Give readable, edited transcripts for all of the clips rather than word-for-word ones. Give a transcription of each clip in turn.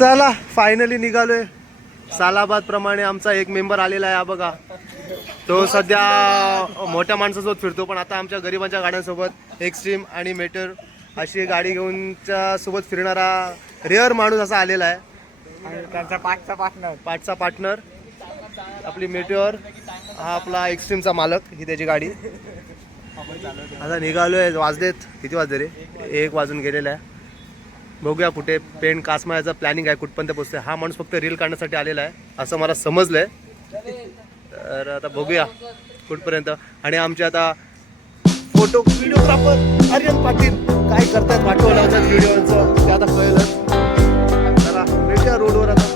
चला फायनली निघालोय. सालाबाद प्रमाणे आमचा एक मेंबर आलेला आहे. हा बघा, तो सध्या मोठ्या माणसासोबत फिरतो, पण आता आमच्या गरिबांच्या गाड्यांसोबत एक्स्ट्रीम आणि मेटर अशी गाडी घेऊनच्या सोबत फिरणारा रेअर माणूस असा आलेला आहे. आणि त्यांचा पाठचा पार्टनर आपली मेटेओर, हा आपला एक्स्ट्रीमचा मालक, ही त्याची गाडी. आता निघालोय. वाजलेत किती वाजले रे? 1 वाजून गेलेला आहे. बघूया कुठे पेन कासमायाचं प्लॅनिंग आहे, कुठपर्यंत पोहोचते. हा माणूस फक्त रील काढण्यासाठी आलेला आहे असं मला समजलंय. तर आता बघूया कुठपर्यंत. आणि आमचे आता व्हिडिओग्राफर आर्यन पाटील काय करतायत, पाठवलं लावतात व्हिडिओचं, ते आता कळलं. चला भेटूया रोडवर आता.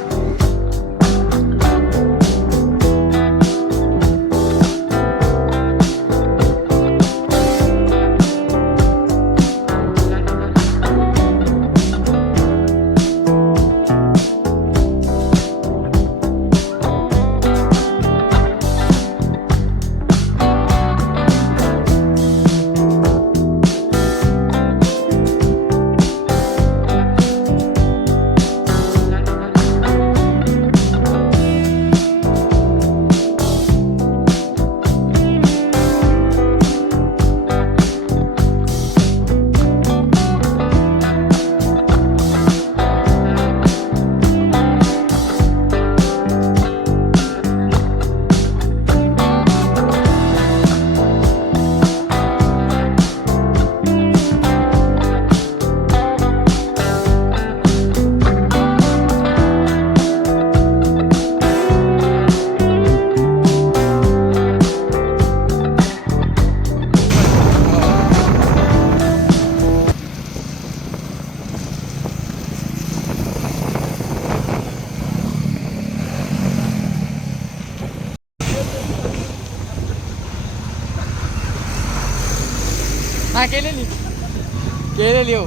हा केलेली हो.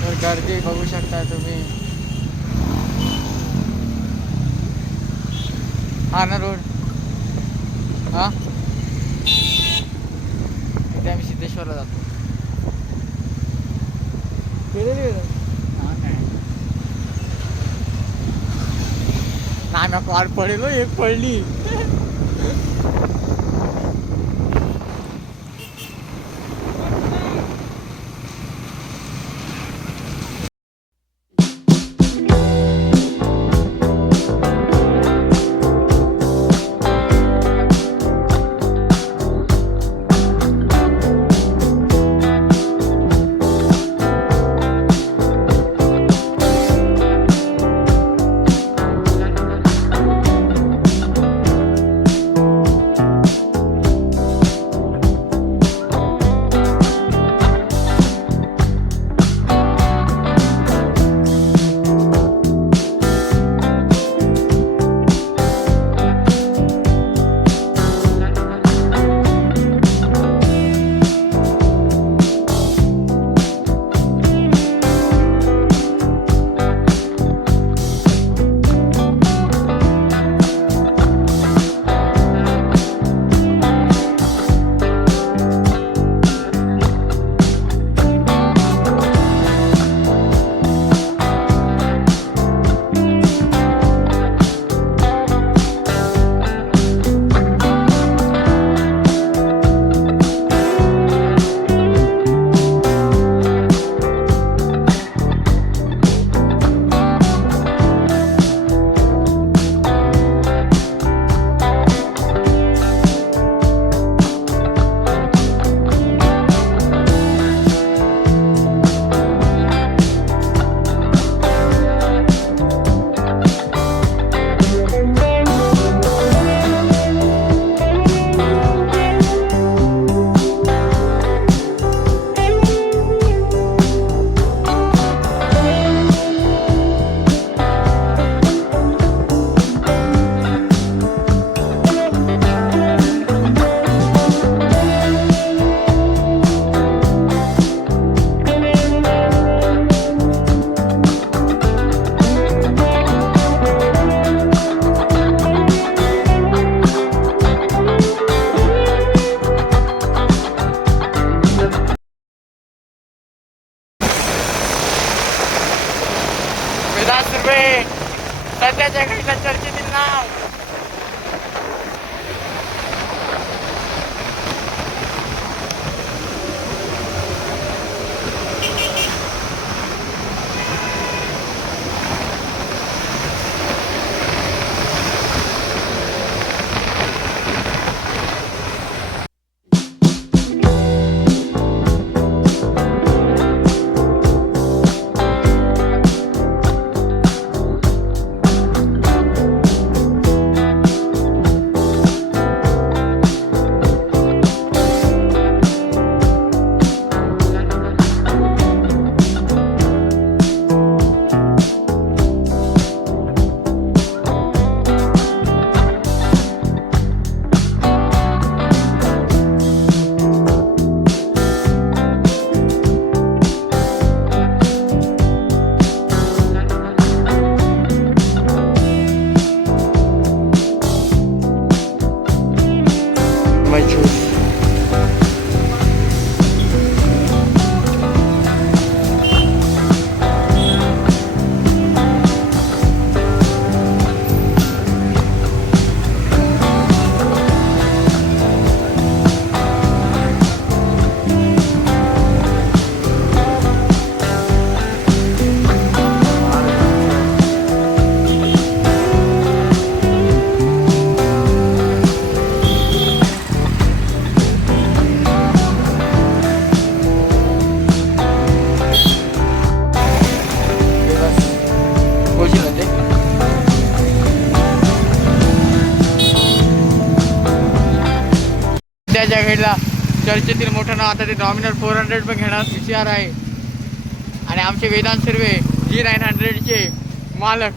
तर गर्दी बघू शकता तुम्ही. हा ना रोड. हा इथे आम्ही सिद्धेश्वरला जातो. केलेली ना कार पडेल एक पडली. त्याच्या घरच्या चर्चेतील नाव. त्याच्या घडला चर्चेतील मोठं नाव आता ते डॉमिनर 400 पण घेणार CCR आहे. आणि आमचे वेदांत सर्वे G900चे मालक.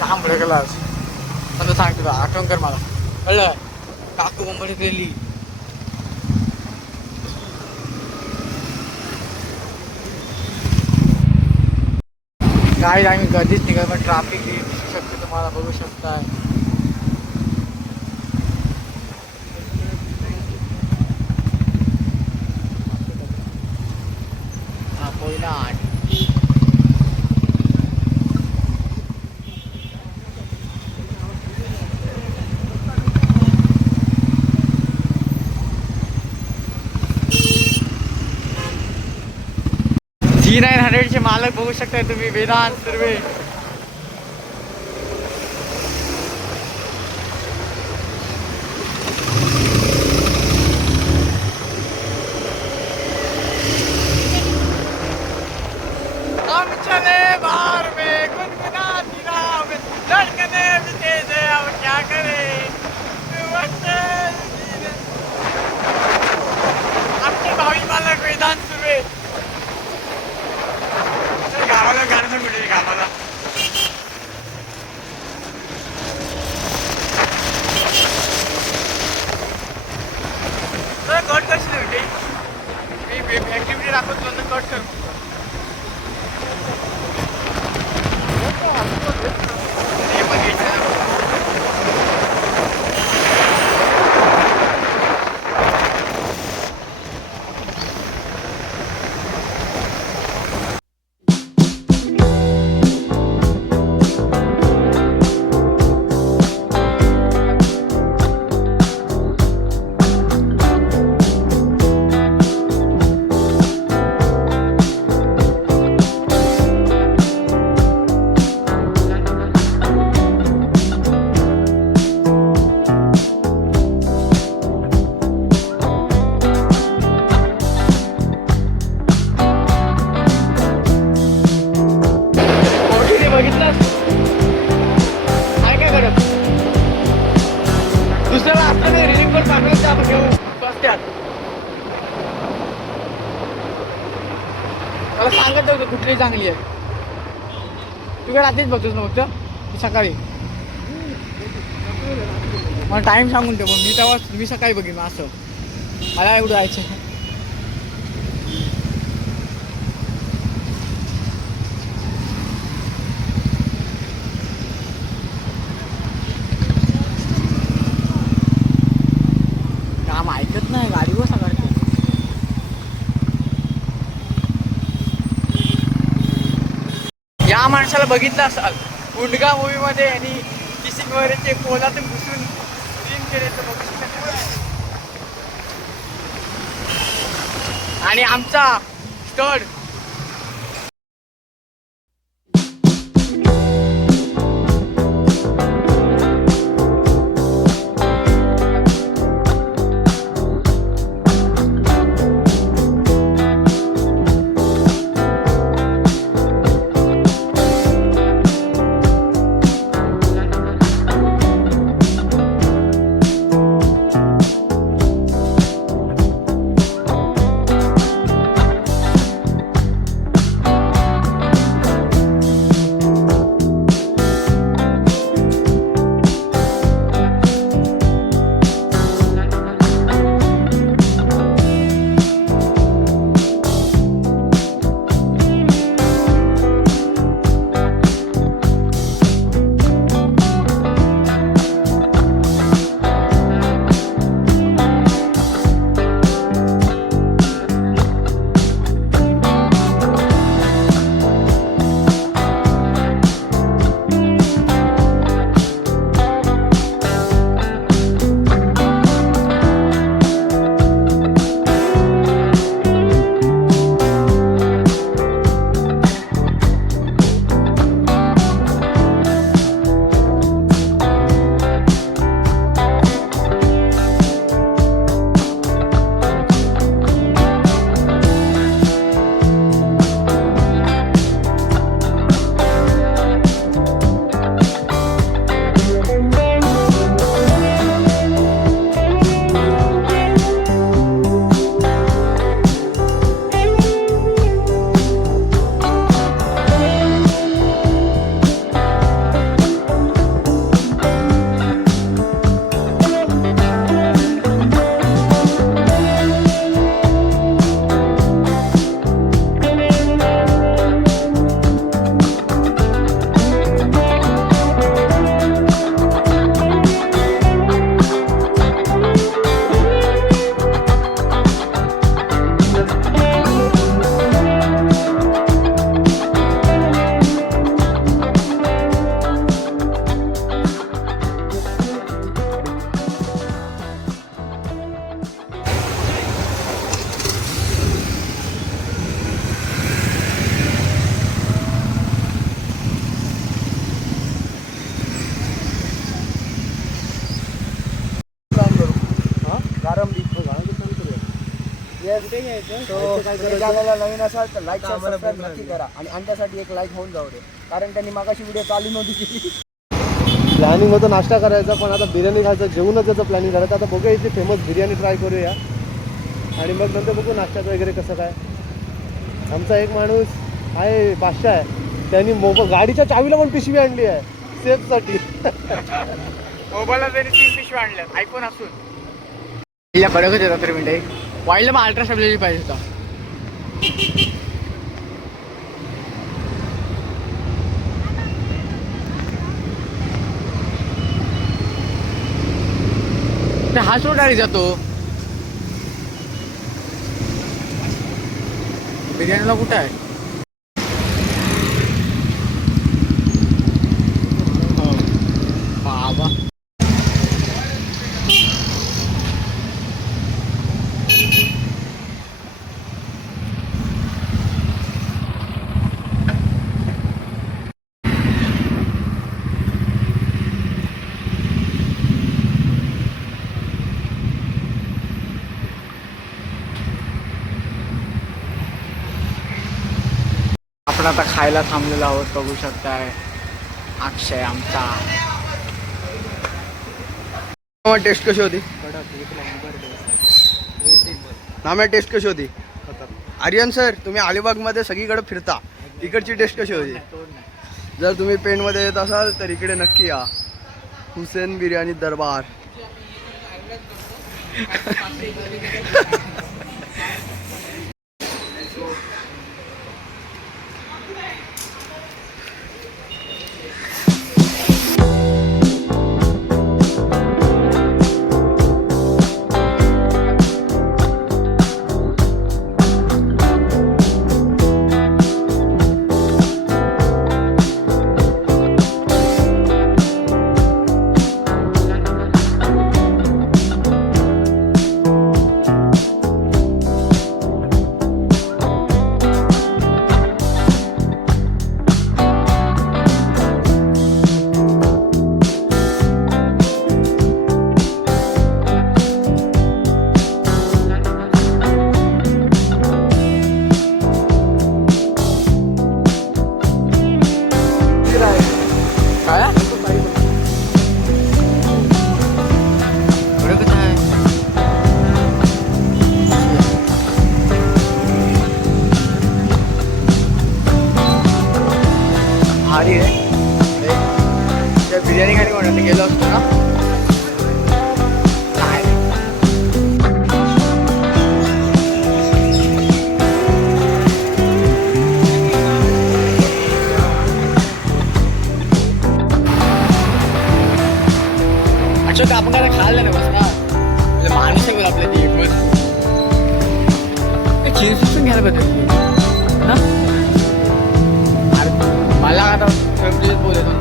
लांब क्लास मला सांग तुला आठवण कर मला कळलं. काकू मुंबईत गेली. काय आम्ही कधीच निघाल पण ट्रॅफिक दिसू शकते तुम्हाला बघू शकताय. G900 चे मालक बघू शकताय तुम्ही वेदांत सर्वे. हम चले बाहर में गुनगुनाती राह में धड़कने भी तेज है अब क्या करे. आमचे भावी मालक वेदांत सर्वे. गावाला गाणं मिळेल गावाला. कट कशी नाही मी ऍक्टिव्हिटी दाखवतो नंतर कट कर. हे पण घ्यायचं. दुसऱ्याला असतं नाही रिलीफ पण चांगलं आपण घेऊ बसत्यात. मला सांगत होतं कुठली चांगली आहे. तू काय रात्रीच बघतोस ना फक्त सकाळी. मला टाइम सांगून ठेव मग मी सकाळी बघीन असं. मला एवढं जायचं. काम ऐकत नाही गाडीवर सगळं. या या माणसाला बघितलं असाल गुंडगा मूवी मध्ये आणि किसिंग वगैरे पोलातून घुसून सीन केले तर बघितलं. आणि आमचा स्टड चॅनलला नवीन असाल तर लाईक सबस्क्राईब नक्की करा आणि अंड्यासाठी एक लाईक होऊन जाऊ दे, कारण त्यांनी मागाशी व्हिडिओ चालू नव्हती केली. प्लॅनिंग होतं नाश्ता करायचा, पण आता बिर्याणी खायचं, जेवूनच त्याचं प्लॅनिंग करायचं. आता बघूया इथे फेमस बिर्याणी ट्राय करूया आणि मग नंतर बघू नाश्त्याचं वगैरे कसं काय. आमचा एक माणूस आहे बादशाह आहे, त्यांनी गाडीच्या चावीला पण पिशवी आणली आहे सेफसाठी. मोबाईलला तरी 3 पिशव्या आणल्यात आयफोन असून. या कडकच येतात तरी मिनिट वाईला मग अल्ट्रा सबलेली पाहिजे होता. हा सोडारी जातो बिर्याणीला कुठं आहे. बाबा आपण आता खायला थांबलेलो आहोत. बघू शकताय अक्षय आमचा. टेस्ट कशी होती नाम्या, टेस्ट कशी होती? आर्यन सर, तुम्ही अलिबागमध्ये सगळीकडे फिरता, इकडची टेस्ट कशी होती? जर तुम्ही पेणमध्ये येत असाल तर इकडे नक्की या, हुसेन बिर्याणी दरबार. चीज सुसून घ्यायला पाहिजे ना. अरे मला आता फॅमिलीच बोलत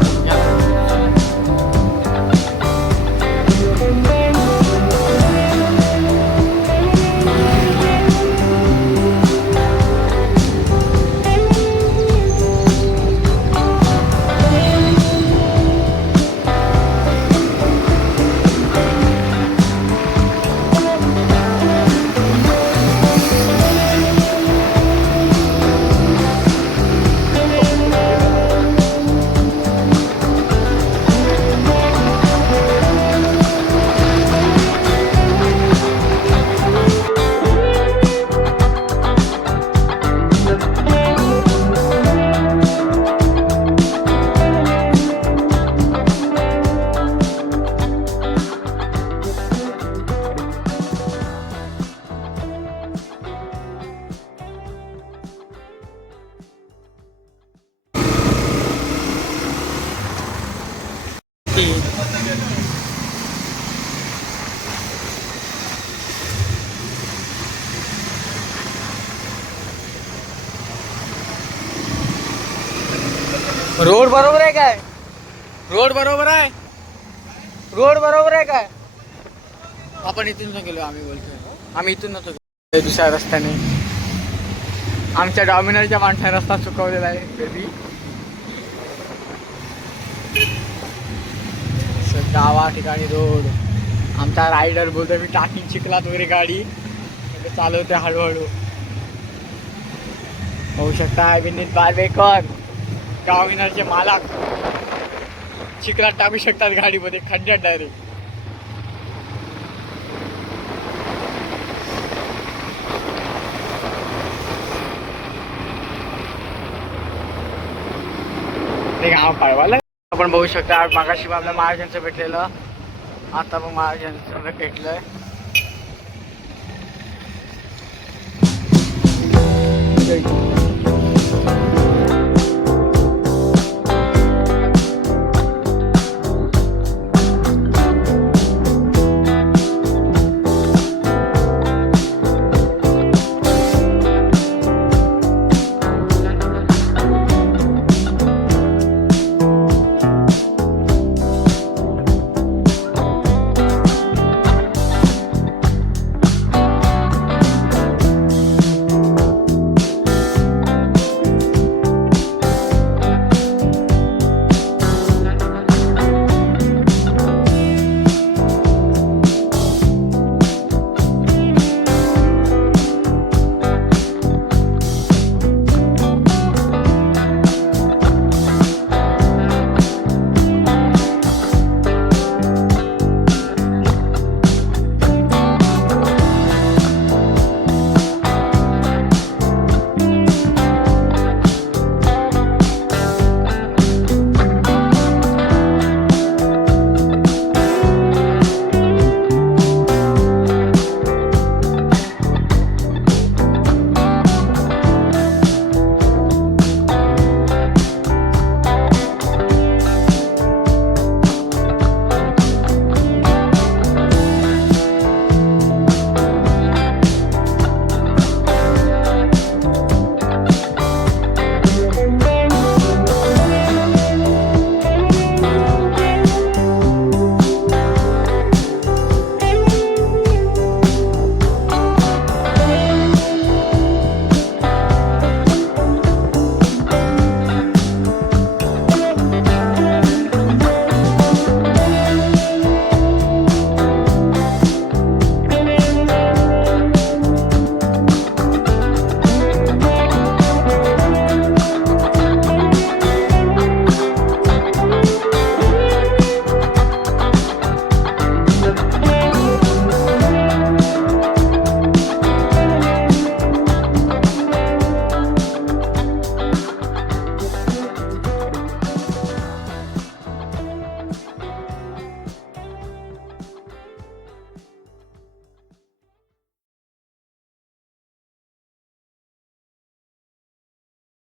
रोड बरोबर आहे काय? रोड बरोबर आहे? रोड बरोबर आहे काय? आपण इथून न गेलो. आम्ही बोलतोय आम्ही इथून नव्हतो गेलो, दुसऱ्या रस्त्याने. आमच्या डॉमिनरच्या माणसाने रस्ता चुकवलेला आहे कधी. गावा ठिकाणी रोड. आमचा रायडर बोलतोय मी टाकीन चिखलात वगैरे गाडी चालवते हळूहळू. होऊ शकता विनीत बार्वेकर डॉमिनरचे मालक चिखलात टाकू शकतात गाडीमध्ये खड्ड्यात डायरेक्ट. ते गाव पळवायला आपण बघू शकता. मागाशी आपल्या महाराजांचं भेटलेलं, आता मग महाराजांचं भेटलंय.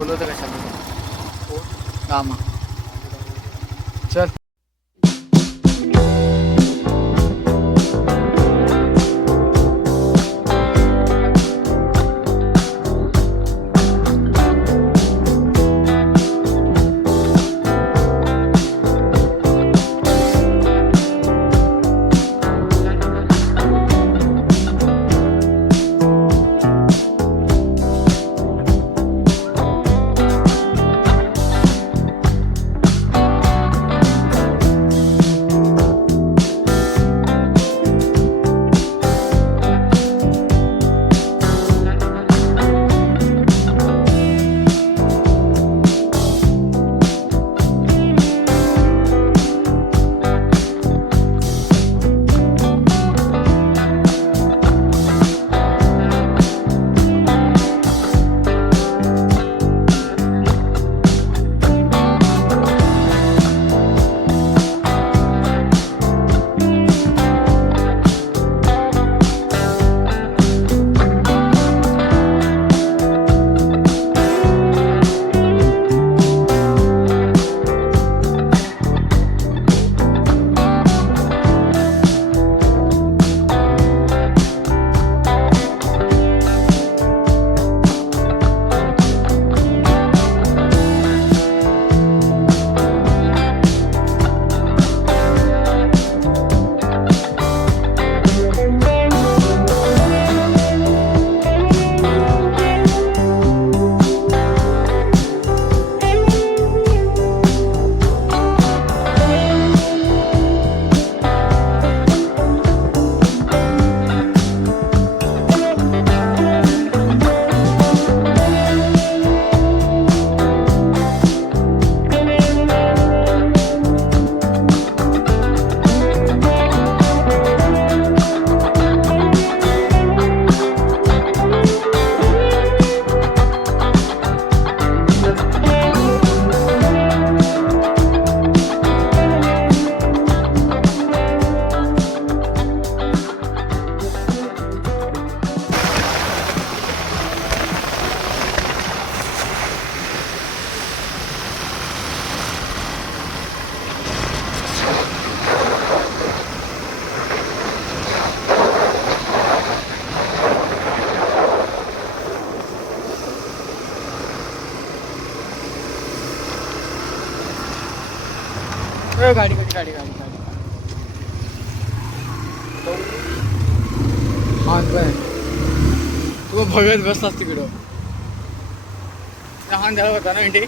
बोलवतो कशाला कामा. चल गाडी गाडी गाडी गाडी हा पण तू बघत बसलास तिकडं लहान झाला होता ना इंटी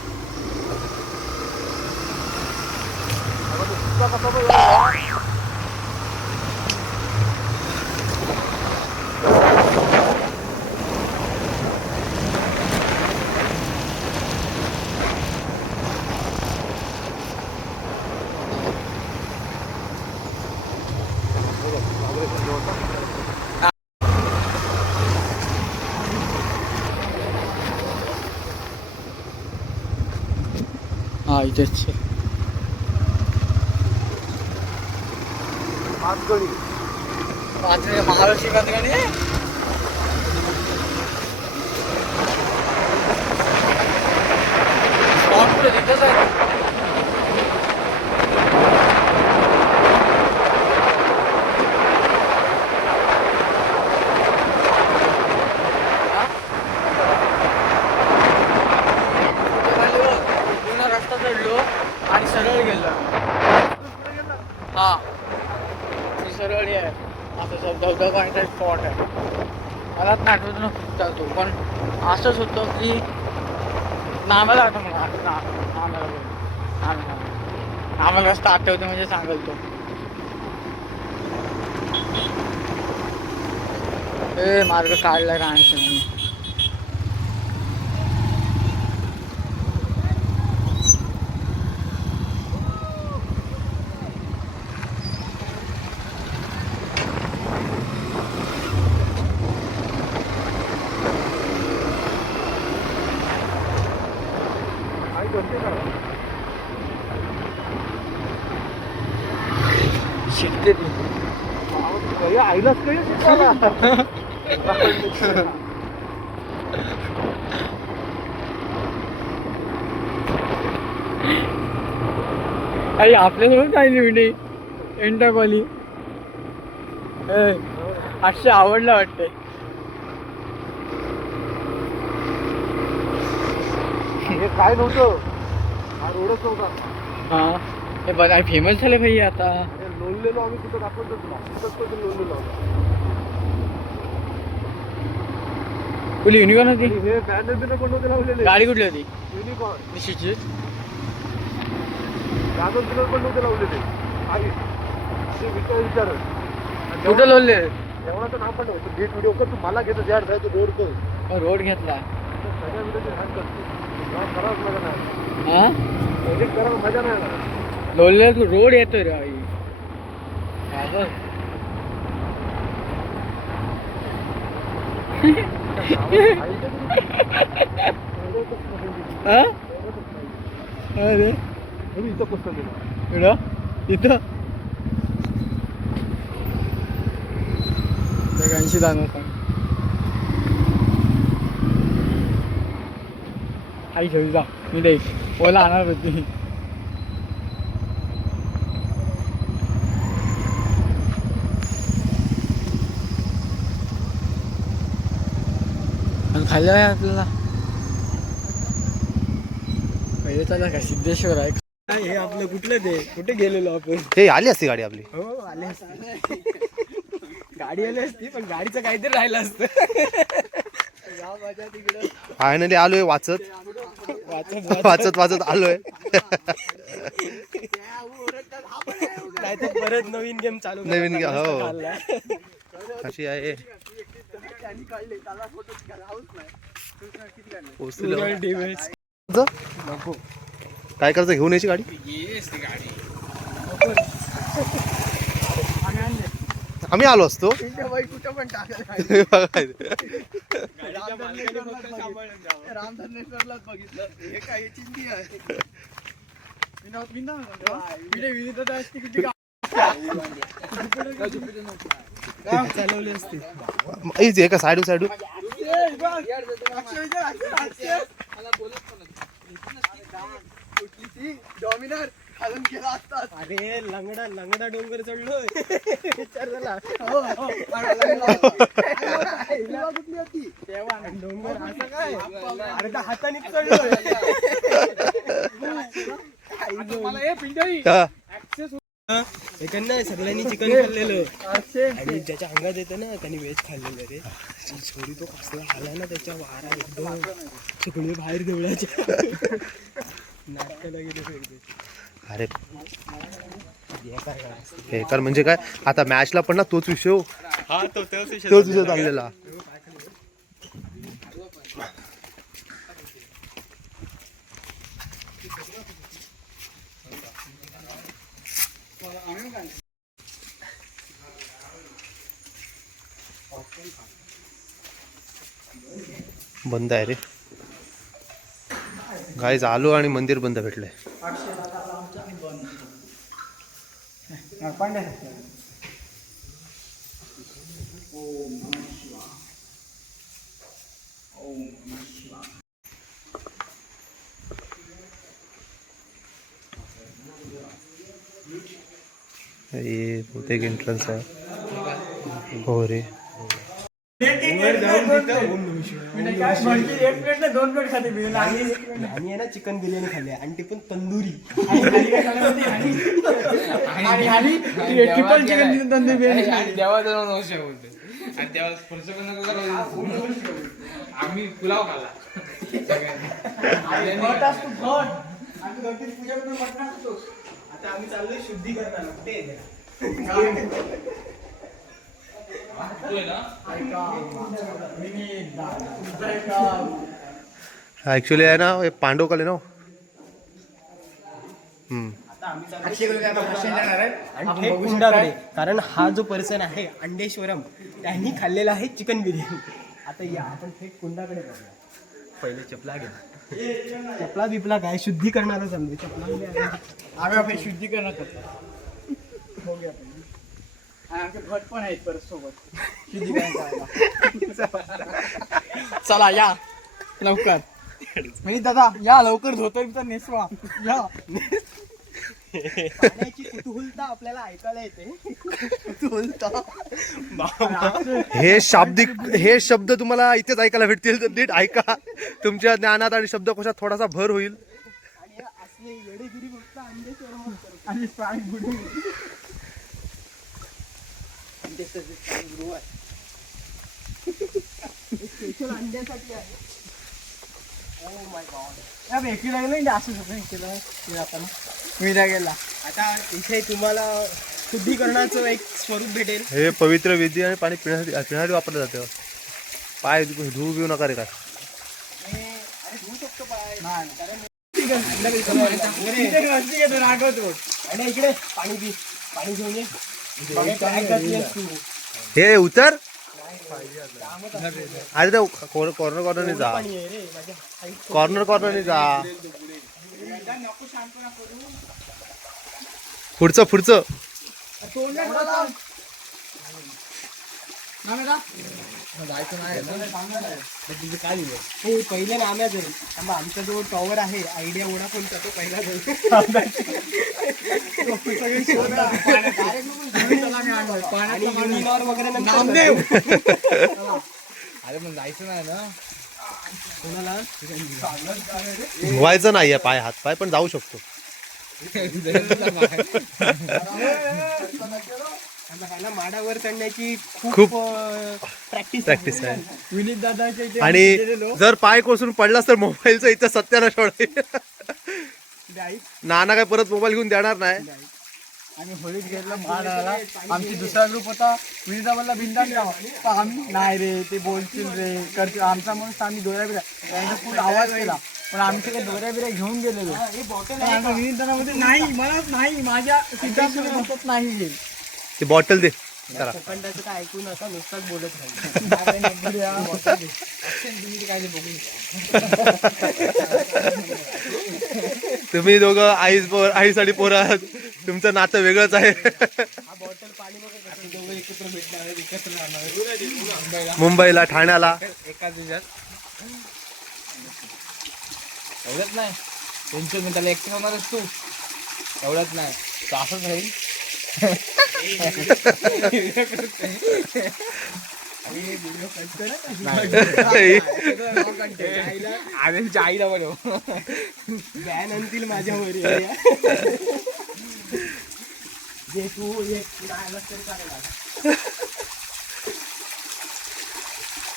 हा इथेच महालक्ष्मी पत्रकाने तिथंच आहे रस्ता चढलो आणि सरळ गेलो हा ती सरळ आहे असं सर धबधबा स्पॉट आहे मला आठवत ना तो पण असंच होतं की नाम्याला आता मला नाम्याला रस्ता आठवतो म्हणजे सांगल तो मार्ग काढला राहण्यासाठी शिकते ती आईलाच काही आई आपल्यासोबत राहिली मिठी एंटाकॉली 800 आवडलं वाटते हे काय नव्हतं हा रोडच नव्हता हा हे बघा फेमस झाले भाई आता लोणलेलो आम्ही तिथं दाखवतच ना तिथंच लोणलेलो कुठली युनिकॉर्न होती हे बॅनर बिनर पण नव्हते लावलेले गाडी कुठली होती युनिकॉर्न निश्चितची बॅनर बिनर पण नव्हते लावलेले आई ते विचारत कुठं लोणले जेवणाचं नाव पण नव्हतं गेट व्हिडिओ कर तू मला घेतो ज्या जायचं रोड कर रोड घेतला सगळ्या व्हिडिओची हॅक करतो करावंच मजा नाही हा एडिट करायला मजा नाही ना लोणले तू रोड येतोय रे आई अरे इथं पुस्तक इथं 80 दाना सांग आई घेऊन जा मी दे ओला आणणार होती खाल्लं आहे आपल्याला पहिले चला का सिद्धेश्वर आहे हे आपलं कुठलं ते कुठे गेलेलो आपण हे आली असती गाडी आपली हो आले असते गाडी आली असती पण गाडीचं काहीतरी राहिलं असतं फायनली आलोय वाचत आलोय परत नवीन गेम चालू नवीन हो अशी आहे काय करायचं घेऊन यायची गाडी आम्ही आलो असतो कुठं पण रामधनेश्वरलाच बघितलं हे काय चिंती आहे चालवली असते एका साईड साईड डॉमिनर खालून गेला असतात अरे लंगडा डोंगर चढलोय विचार झाला कुठली होती तेव्हा डोंगर असं काय अरे त्या हाताने चढलोय मला हे पिंटरी एकांना सगळ्यांनी चिकन खाल्लेलं आणि ज्याच्या अंगात येतं ना त्यांनी व्हेज खाल्लेलं रे. छोरी तो कसला आला ना त्याच्या वारा एकदम सगळे बाहेर देवळाच्या नाटकाला गेले सगळे. अरे बेकार म्हणजे काय आता मॅचला पण ना तोच विषय हो. तोच विषय चाललेला. बंद आहे रे गाईज. आलो आणि मंदिर बंद भेटलंय. हे बहुतेक एंट्रन्स आहे. हो रे आम्ही आहे ना चिकन बिर्याणी खाल्ली आणि ती पण तंदुरी. आम्ही पुलाव खाल्ला. आता आम्ही चाललोय शुद्धीकरणाला. कुठे ऍक्च्युली आहे ना हे पांडवकले ना. कुंडाकडे कारण हा जो पर्सन आहे अंडेश्वरम त्यांनी खाल्लेला आहे चिकन बिर्याणी. आता या आपण थेट कुंडाकडे बघूया. पहिले चपला घ्या. चपला बिपला काय शुद्धीकरणाला जमले. चपला आम्ही आपण शुद्धीकरण करतो. बघूया आमचे भट पण आहेत परत सोबत शुद्धीकरण करायला. चला या लवकर. आणि दादा या लवकर धोतर तर नेसवा या. पाण्याची कुतूहलता आपल्याला ऐकायला येते. कुतूहलता. हे शब्द तुम्हाला इथेच ऐकायला भेटतील तर नीट ऐका. तुमच्या ज्ञानात आणि शब्दकोशात थोडासा भर होईल. आणि असले येडेगिरी फक्त अंडेश्वरम आणि प्राणी बुडून स्पेशल अंड्यासाठी आहे. Oh my God. या भेटीला गेलं असं सगळं केलं आपण मी गेला. आता इथे तुम्हाला शुद्धीकरणाचं एक स्वरूप भेटेल. हे पवित्र विधी आणि पाणी पिण्यासाठी वापरलं जातं. पाय धुवू घेऊ नका रे काय. अरे धुवू शकतो पाय. रागवतो आणि इकडे पाणी पी. पाणी घेऊन ये. काय करतेस तू? हे उतर. अरे ते कॉर्नर जा. पाणी आहे रे माझ्या height. कॉर्नर जा. पुढचं हे पहिल्या नाम्या जाईल. आमचा जो टॉवर आहे आयडिया वोडाफोनचा तो पहिला जाईल. आणि युनिनॉर वगैरे नंतर. अरे पण जायचं नाही ना कोणाला धुवायचं नाहीये पाय हात पाय पण जाऊ शकतो. माडावर चढण्याची खूप प्रॅक्टिस आहे. विनीत दादाच्या इथे आणि जर पाय कोसळून पडलास तर मोबाईलचं इथं सत्यानाश होईल. नाना काय परत मोबाईल घेऊन देणार नाही. आम्ही होळीत गेलो महाडाला. आमची दुसरा ग्रुप होता. विनीता बोलला बिंदास जावा. पण आम्ही नाही रे ते बोलतील रे करतील आमचा म्हणून आम्ही दोऱ्या बिऱ्या त्यांचा खूप आवाज केला. पण आमचे काही दोऱ्या बिऱ्या घेऊन गेलेलो. विनीताना मध्ये नाही मला नाही माझ्या सिद्धांत नाही घेईल. ते बॉटल दे जरा. कोकणाचं काय ऐकू नका नुसताच बोलत राहील. तुम्ही दोघं आईसाठी पोरं आहात. तुमचं नातं वेगळंच आहे. बॉटल पाणी दोघं एकत्र भेटणार एकत्र राहणार मुंबईला ठाण्याला. एकाच दिवसात एवढंच नाही त्यांचं मी त्याला एकटे होणारच तू. एवढंच नाही तो असंच राहील. आईला बरोबर बॅन आणतील माझ्यावर. जे तू एक नाही आलास तरी चालेल आता.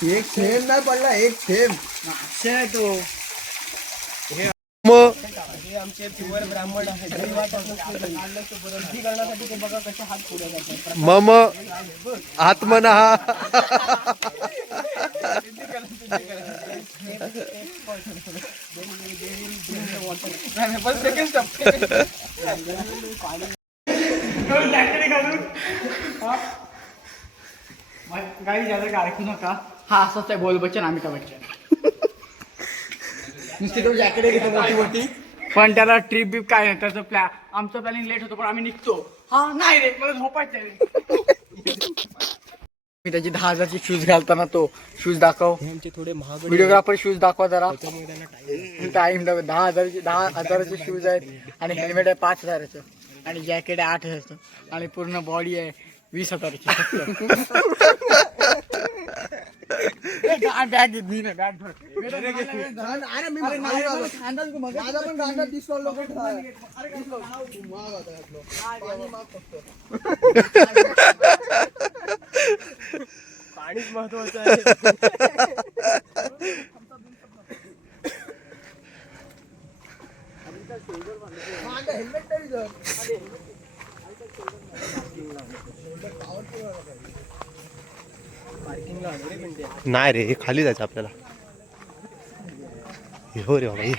एक थेंब नाही पडला, एक थेंब. अक्षय तो मग हे आमचे प्युअर ब्राह्मण आहेत. शुद्धी करण्यासाठी ते बघा कसे हात पुढे करतात. मम आत्मना काही ज्यादा काय ऐकू नका. हा असाच आहे बोल बच्चन अमिताभ बच्चन. नुसती तो जॅकेट घेतो मोठी मोठी, पण त्याला ट्रिप बिप काय नाही. त्याचं आमचं प्लॅनिंग लेट होतो पण आम्ही निघतो. हा नाही रे मला झोपायचं आहे. मी त्याची 10,000ची शूज घालताना तो शूज दाखव. हे आमचे थोडे महागडे व्हिडिओग्राफर शूज दाखवा जरा. त्यामुळे त्यांना टाइम टाइम 10,000चे शूज आहेत आणि हेल्मेट आहे 5,000चं आणि जॅकेट आहे 8,000चं आणि पूर्ण बॉडी आहे 20,000ची. बॅग घेत मी नाही बॅग माझा पण गांडा दिसतो लोक. पाणीच महत्वाचं आहे. हेल्मेट तरी जर पार्किंगला वगैरे पण ते नाही रे, हे खाली जायचं आपल्याला. हे हो रे बाबा, हे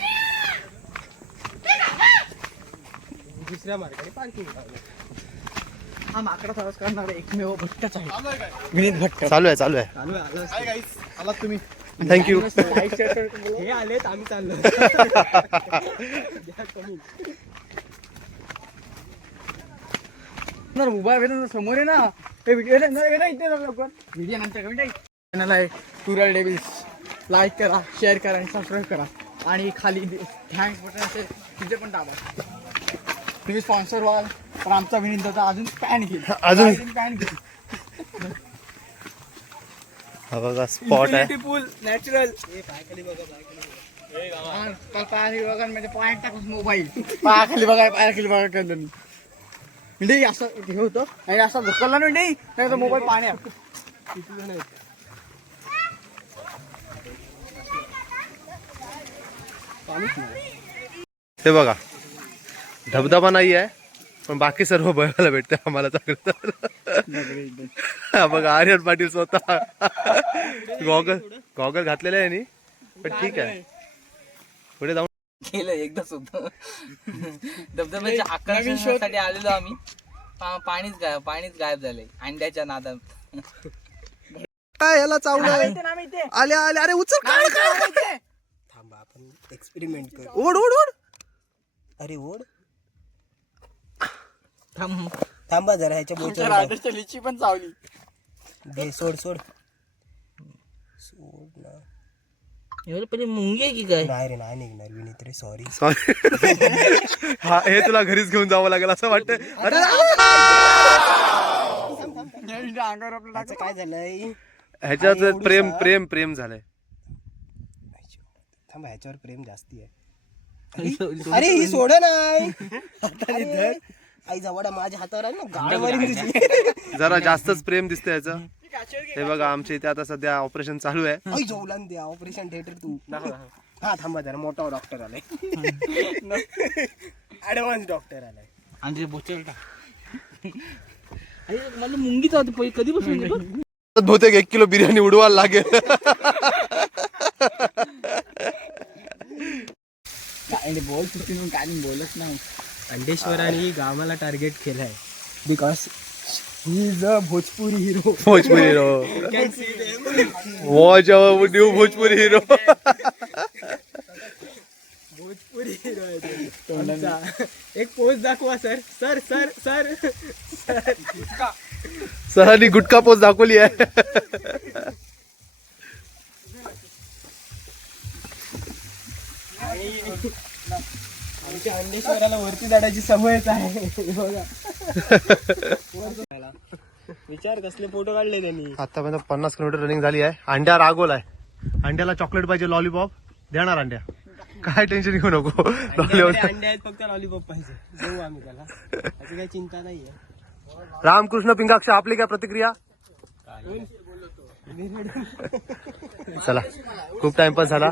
दुसऱ्या मार्गाने पार्किंग हा माकडा प्रवास करणारा एकमेव भट्टच आहे. विनीत भट्ट. चालू आहे चालू आहे. चालू आहे. आलात तुम्ही. थँक्यू. हे आलेत आम्ही चाललो. उभा समोर आहे ना ते व्हिडिओ इथे लवकर व्हिडिओ नंतर चॅनल आहे टुरल डेव्हिल्स. लाईक करा, शेअर करा आणि सबस्क्राईब करा आणि खाली थँक्स बटन असेल तिथे पण दाबा. तुम्ही स्पॉन्सर व्हाल पण आमचा विनीत दादा अजून पॅन घेईल. अजून पॅन घेईल. हा बघा स्पॉट आहे. पूल नॅचरल. पायाखाली बघा म्हणजे पायात टाकून मोबाईल पायाखाली बघा पायाखाली बघा करतो. म्हणजे असं हे होतं आणि असं ढकलला नाही तर मोबाईल पाण्यात. किती जण आहेत? पाणीच नाही. हे बघा धबधबा नाही आहे पण बाकी सर्व बघायला भेटते आम्हाला चांगलं. हा बघा आर्यन पाटील स्वतः गॉगल घातलेला आहे नी, पण ठीक आहे पुढे जाऊन केलं एकदा सुद्धा धबधब्याच्या आकर्षणासाठी आलेलो आम्ही. पाणीच गायब झाले अंड्याच्या नादात. काय याला चावलं. आले आले. अरे उचल. थांबा आपण एक्सपेरिमेंट करू. ओढ ओढ ओढ. अरे ओढ. थांब. थांबा जरा ह्याच्या बोचर राधाच्या लिची पण चावली. घे. सोड सोड सोड ना. एवढं पहिले मुंगी आहे की काय? नाही रे नाही निघणार विनीत रे. सॉरी. सॉरी. हा हे तुला घरीच घेऊन जावं लागेल असं वाटतं. अरे अंगावर आपलं त्याचं काय झालंय. ह्याच्यात प्रेम प्रेम प्रेम झालंय. थांबा ह्याच्यावर प्रेम जास्ती आहे. अरे ही सोड नाही. हाताने धर. आई जवळ माझ्या हातावर आहे ना गाडीवरून दिसली. जरा जास्तच प्रेम दिसतं याचं. हे बघा आमच्या इथे आता सध्या ऑपरेशन चालू आहे. आई जवळून द्या ऑपरेशन थिएटर तू. हा थांबा जरा मोठा डॉक्टर आलाय. ऍडव्हान्स डॉक्टर आलाय. आणि बोचल मला मुंगीच होती कधी बसून बहुतेक 1 किलो बिर्याणी उडवायला लागेल. काय बोल चुकी काय बोलत नाही. अंडेश्वरांनी गावाला टार्गेट केलंय because he is a Bhojpuri hero. Bhojpuri hero. Watch new Bhojpuri hero. Bhojpuri hero आहे तो. आमचा एक पोस्ट दाखवा सर. सर सर सर सरांनी गुटखा पोस्ट दाखवली आहे. आमच्या अंडेश्वराला वरती चढायची सवयच आहे. बघा विचार कसले फोटो काढले त्यांनी. आतापर्यंत 50 किलोमीटर रनिंग झाली आहे. अंड्या रागवलाय. अंड्याला चॉकलेट पाहिजे, लॉलीपॉप देणार अंड्या. काय टेन्शन घेऊ नको. अंडे आहेत फक्त लॉलीपॉप पाहिजे. देऊ आम्ही त्याला. त्याची काही चिंता नाहीये. रामकृष्ण पिंगाक्ष आपली काय प्रतिक्रिया? चला खूप टाइमपास झाला.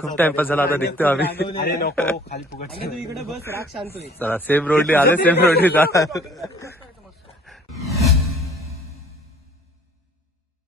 खूप टाइमपास झाला. आता निघतो आम्ही. आणि तू इकडे बस राग शांत होईल. चला सेम रोडली आले. सेम रोडली जाणार.